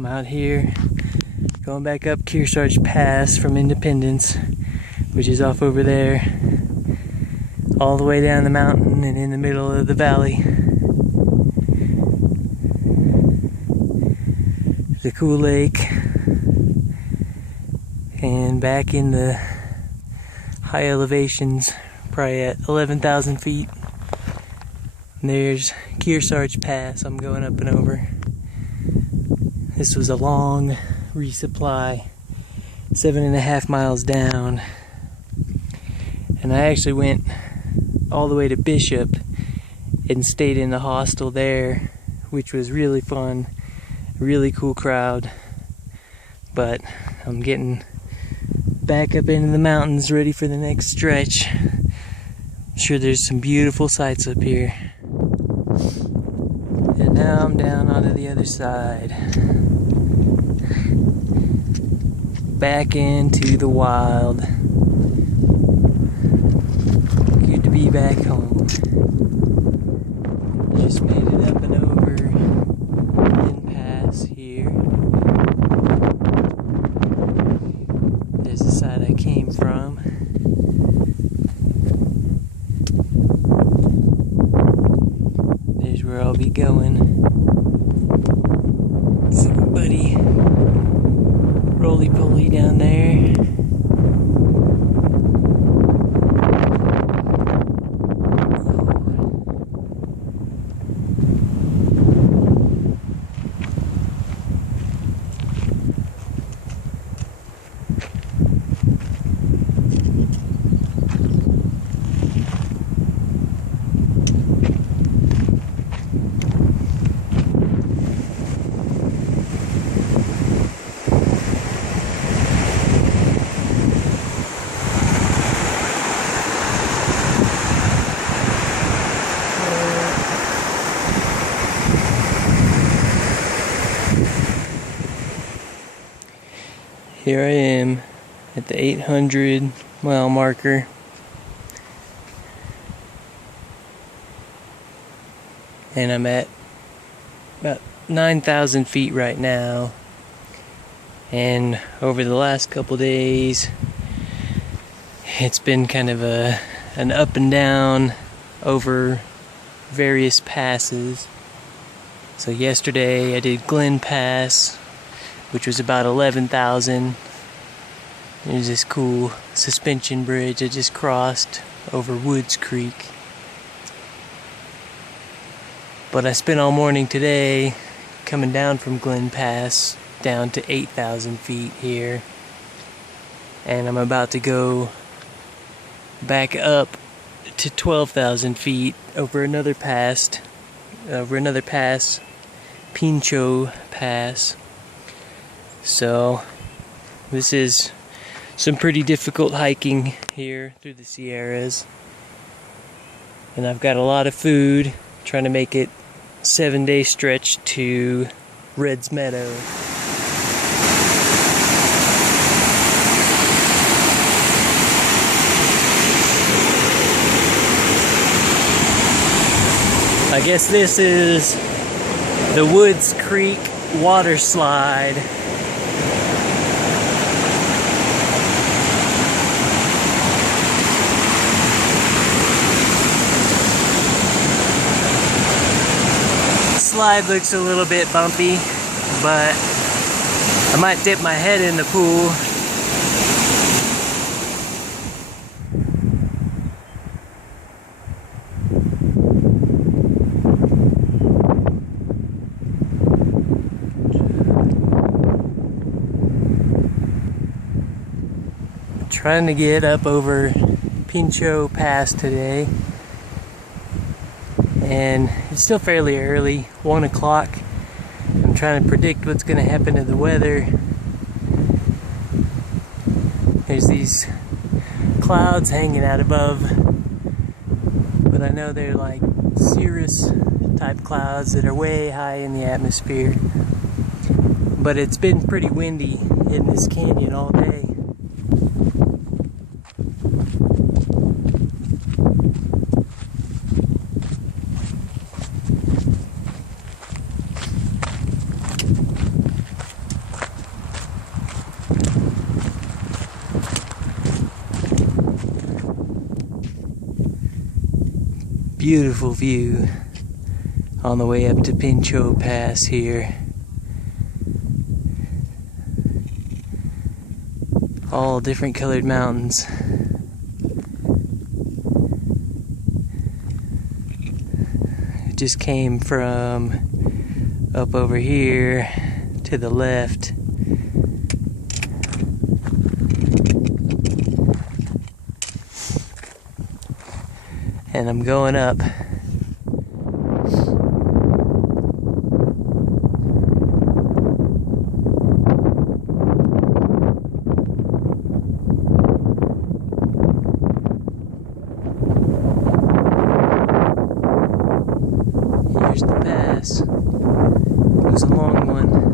I'm out here going back up Kearsarge Pass from Independence, which is off over there, all the way down the mountain and in the middle of the valley. It's a cool lake, and back in the high elevations, probably at 11,000 feet. And there's Kearsarge Pass I'm going up and over. This was a long resupply, 7.5 miles down. And I actually went all the way to Bishop and stayed in the hostel there, which was really fun, really cool crowd. But I'm getting back up into the mountains, ready for the next stretch. I'm sure there's some beautiful sights up here. And now I'm down onto the other side. Back into the wild. Good to be back home. Just made it up and over Glen Pass here. There's the side I came from. There's where I'll be going. See my buddy roly-poly down there. Here I am at the 800 mile marker. And I'm at about 9,000 feet right now. And over the last couple days, it's been kind of an up and down over various passes. So yesterday I did Glen Pass, which was about 11,000. There's this cool suspension bridge I just crossed over Woods Creek. But I spent all morning today coming down from Glen Pass down to 8,000 feet here. And I'm about to go back up to 12,000 feet over another pass, Pincho Pass. So this is some pretty difficult hiking here through the Sierras, and I've got a lot of food, trying to make it 7-day stretch to Reds Meadows. I guess this is the Woods Creek water slide. Slide looks a little bit bumpy, but I might dip my head in the pool. Trying to get up over Pincho Pass today, and it's still fairly early, 1 o'clock. I'm trying to predict what's going to happen to the weather. There's these clouds hanging out above, but I know they're like cirrus type clouds that are way high in the atmosphere. But it's been pretty windy in this canyon all day. Beautiful view on the way up to Pinchot Pass here. All different colored mountains. It just came from up over here to the left. And I'm going up. Here's the pass. It was a long one.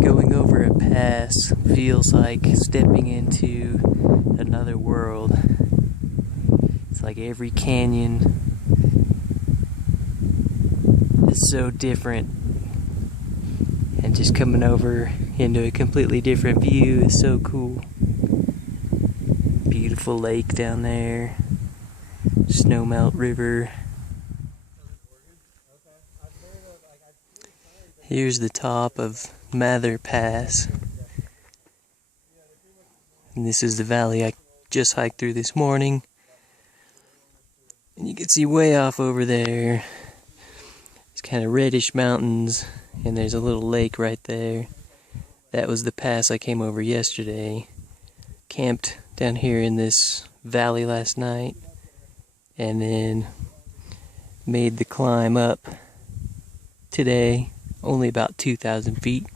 Going over a pass feels like stepping into another world. It's like every canyon is so different, and just coming over into a completely different view is so cool. Beautiful lake down there, Snowmelt River. Here's the top of Mather Pass, and this is the valley I just hiked through this morning. And you can see way off over there, it's kind of reddish mountains, and there's a little lake right there. That was the pass I came over yesterday. Camped down here in this valley last night, and then made the climb up today. Only about 2,000 feet.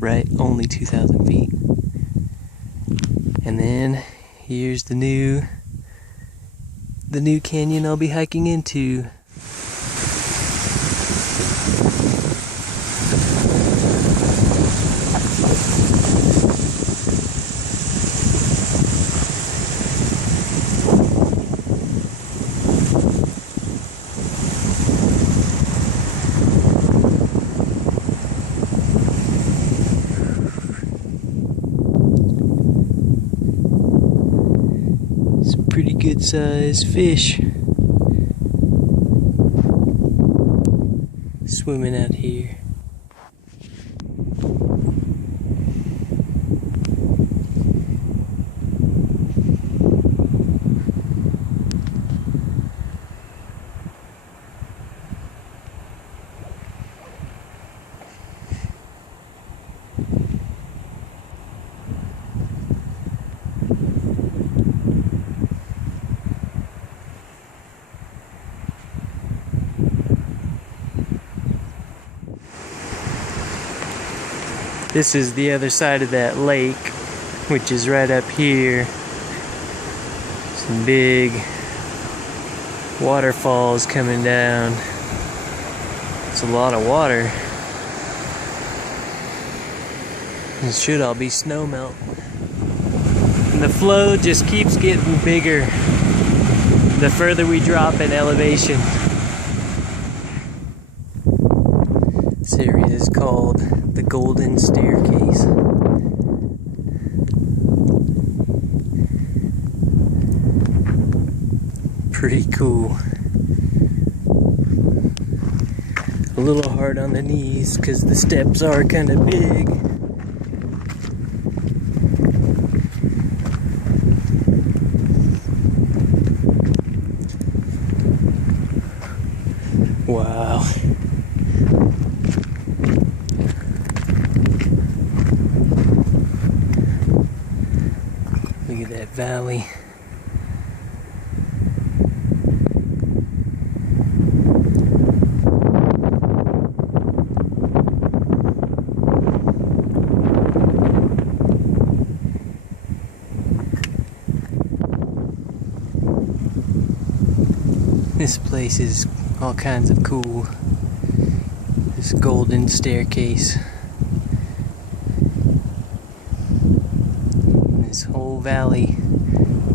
Right, only 2,000 feet. And then here's the new canyon I'll be hiking into. Pretty good sized fish swimming out here. This is the other side of that lake, which is right up here. Some big waterfalls coming down. It's a lot of water. It should all be snowmelt. And the flow just keeps getting bigger the further we drop in elevation. This area is called the Golden Staircase. Pretty cool. A little hard on the knees because the steps are kind of big. Wow. Look at that valley. This place is all kinds of cool. This golden staircase. This whole valley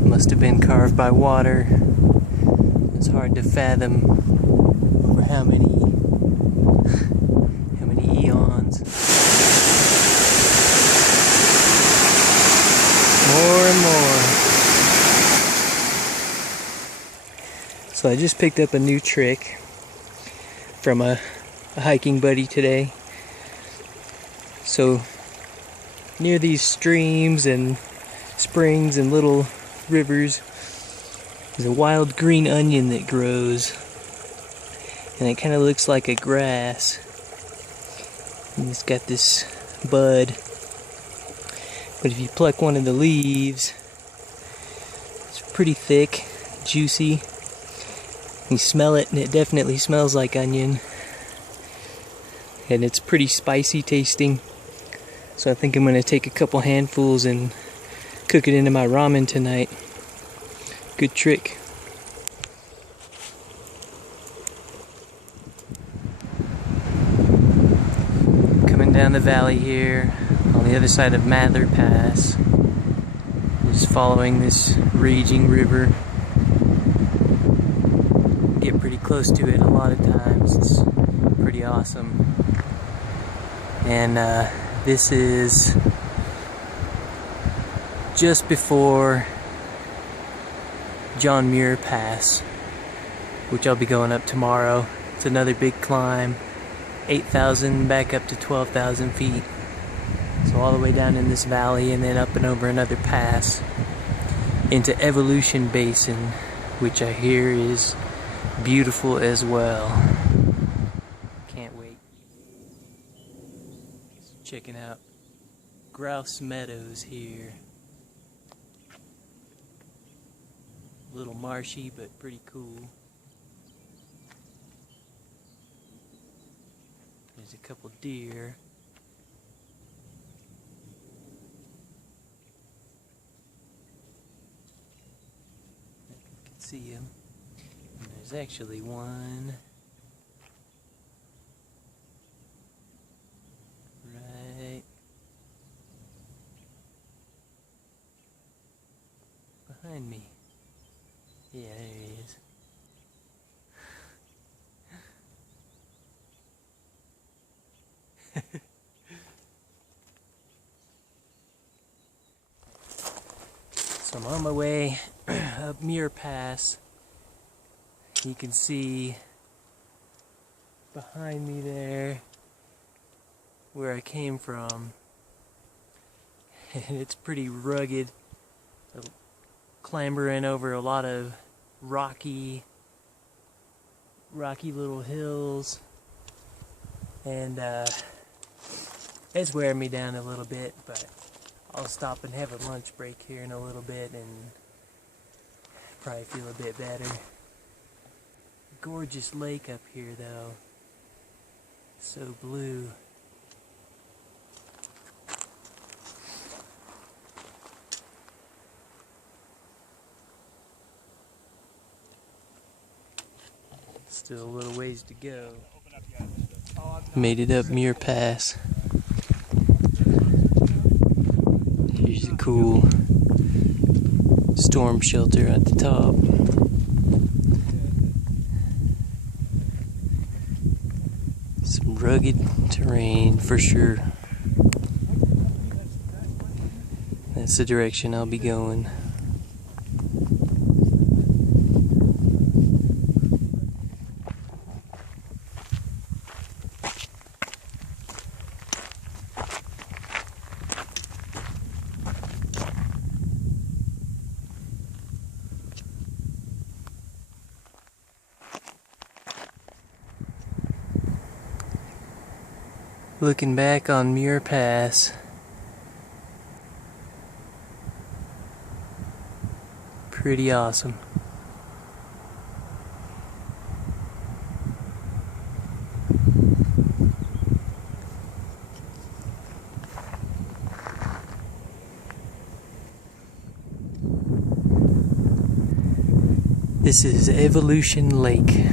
must have been carved by water. It's hard to fathom for how So I just picked up a new trick from a hiking buddy today. So near these streams and springs and little rivers, there's a wild green onion that grows, and it kind of looks like a grass, and it's got this bud, but if you pluck one of the leaves, it's pretty thick, juicy. You smell it and it definitely smells like onion, and it's pretty spicy tasting. So I think I'm going to take a couple handfuls and cook it into my ramen tonight. Good trick. Coming down the valley here on the other side of Mather Pass. Just following this raging river. Get pretty close to it a lot of times. It's pretty awesome. And this is just before John Muir Pass, which I'll be going up tomorrow. It's another big climb, 8,000 back up to 12,000 feet. So all the way down in this valley and then up and over another pass into Evolution Basin, which I hear is beautiful as well. Can't wait. Checking out Reds Meadows here. A little marshy, but pretty cool. There's a couple deer. You can see them. And there's actually one right behind me. Yeah, there he is. So I'm on my way up Muir Pass. You can see behind me there where I came from. And it's pretty rugged. Clambering over a lot of rocky little hills, and it's wearing me down a little bit, but I'll stop and have a lunch break here in a little bit and probably feel a bit better. Gorgeous lake up here though, so blue. Still a little ways to go. Made it up Muir Pass. Here's a cool storm shelter at the top. Some rugged terrain for sure. That's the direction I'll be going. Looking back on Muir Pass, pretty awesome. This is Evolution Lake.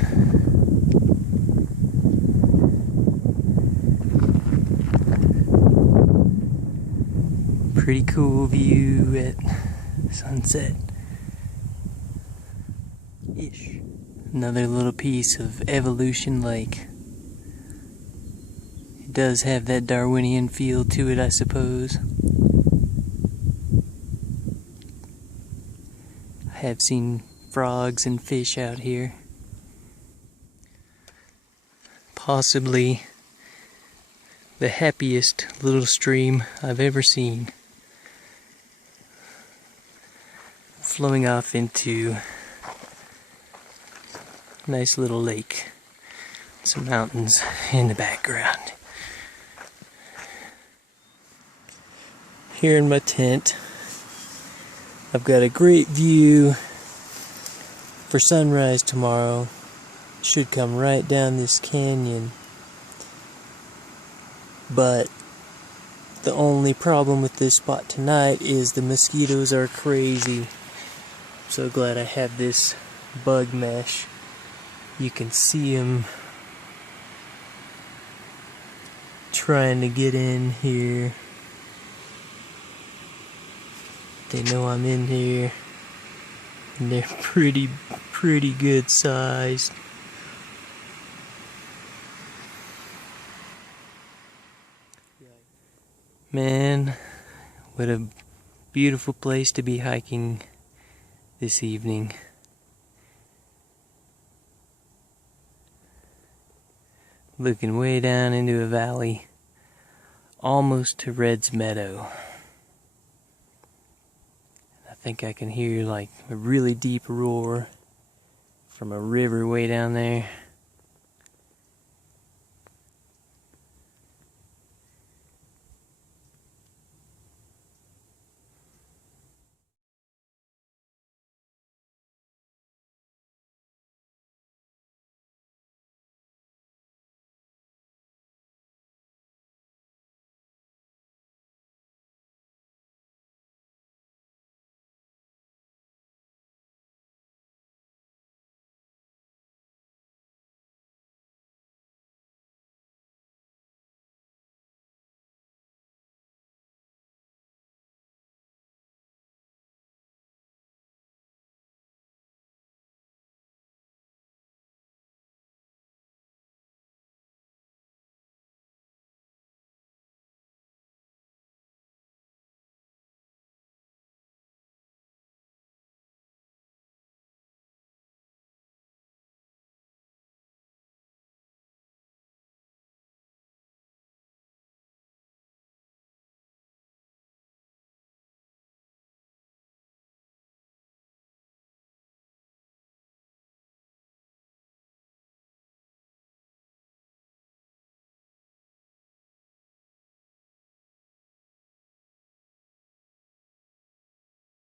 Pretty cool view at sunset. Ish. Another little piece of Evolution Lake. It does have that Darwinian feel to it, I suppose. I have seen frogs and fish out here. possibly the happiest little stream I've ever seen, flowing off into a nice little lake, some mountains in the background. Here in my tent, I've got a great view for sunrise tomorrow. It should come right down this canyon. But the only problem with this spot tonight is the mosquitoes are crazy. I'm so glad I have this bug mesh. You can see them trying to get in here. They know I'm in here, and they're pretty good sized. Man, what a beautiful place to be hiking this evening. Looking way down into a valley, almost to Reds Meadow. I think I can hear like a really deep roar from a river way down there.